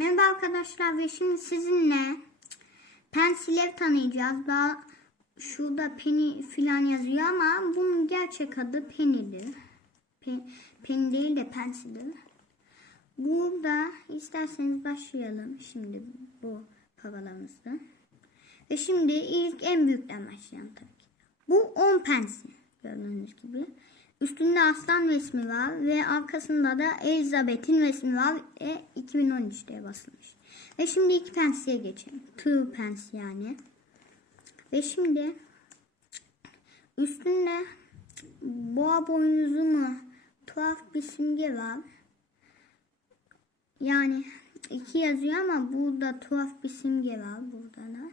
Merhaba arkadaşlar ve şimdi sizinle pensileri tanıyacağız. Daha şurada Penny filan yazıyor ama bunun gerçek adı Penny'dir. Pen, Penny değil de Pensi'dir. Burada isterseniz başlayalım şimdi bu paralarımızda. Ve şimdi ilk en büyükten başlayalım tabii ki. Bu 10 pensi gördüğünüz gibi. Üstünde aslan resmi var ve arkasında da Elizabeth'in resmi var ve 2013'te basılmış. Ve şimdi iki pensiye geçelim. Two pence yani. Ve şimdi üstünde boğa boynuzu mu tuhaf bir simge var. Yani iki yazıyor ama burada tuhaf bir simge var burada da.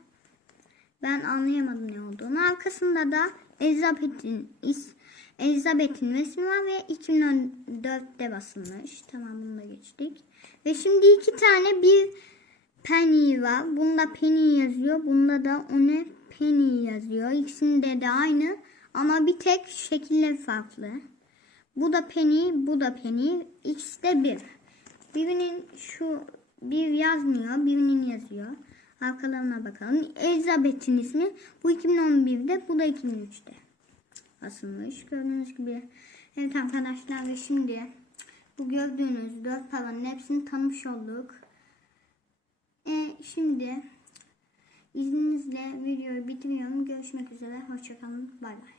Ben anlayamadım ne olduğunu. Arkasında da Elizabeth'in is Elizabeth'in resmi var ve 2014'te basılmış. Tamam bunu da geçtik. Ve şimdi iki tane bir penny var. Bunda penny yazıyor. Bunda da one penny yazıyor. İkisinde de aynı ama bir tek şekilleri farklı. Bu da penny, bu da penny. İkisi de bir. Birinin şu bir yazmıyor, birinin yazıyor. Arkalarına bakalım. Elizabeth'in ismi bu 2011'de, bu da 2003'te asılmış. Gördüğünüz gibi. Evet arkadaşlar ve şimdi bu gördüğünüz dört paranın hepsini tanımış olduk. E, şimdi izninizle videoyu bitiriyorum. Görüşmek üzere. Hoşçakalın. Bay bay.